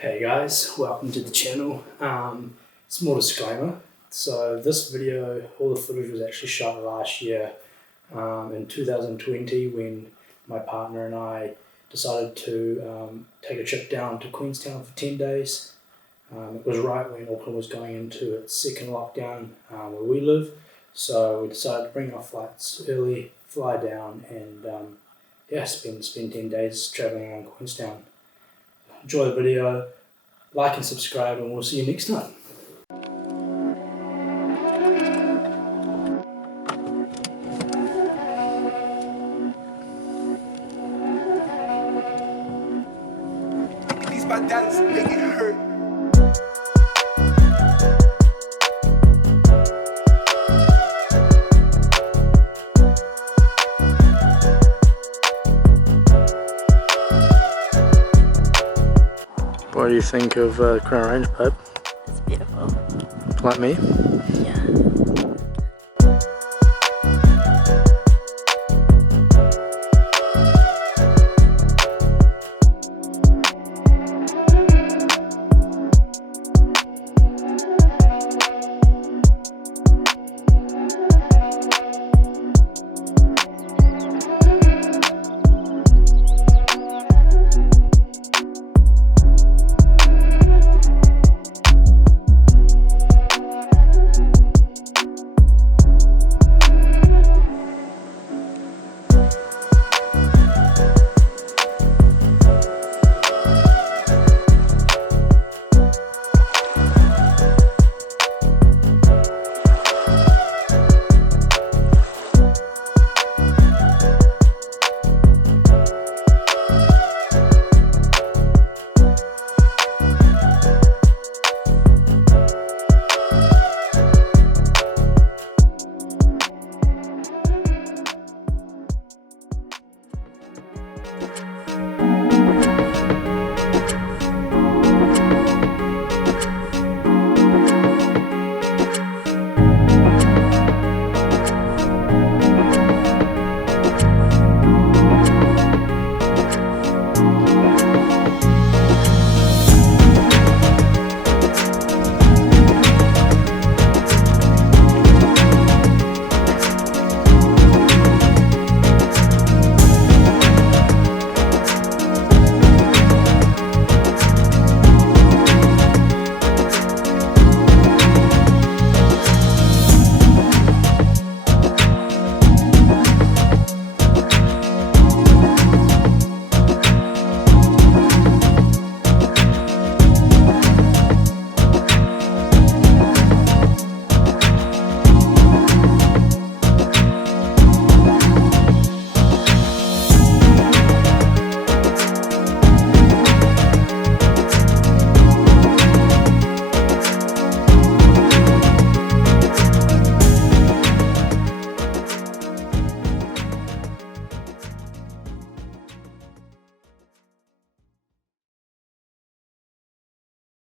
Hey guys, welcome to the channel. Small disclaimer. So this video, all the footage was actually shot last year in 2020 when my partner and I decided to take a trip down to Queenstown for 10 days. It was right when Auckland was going into its second lockdown where we live. So we decided to bring our flights early, fly down and spend 10 days traveling around Queenstown. Enjoy the video, like and subscribe, and we'll see you next time. These bandanas make it hurt. What do you think of Crown Range, babe? It's beautiful. Like me?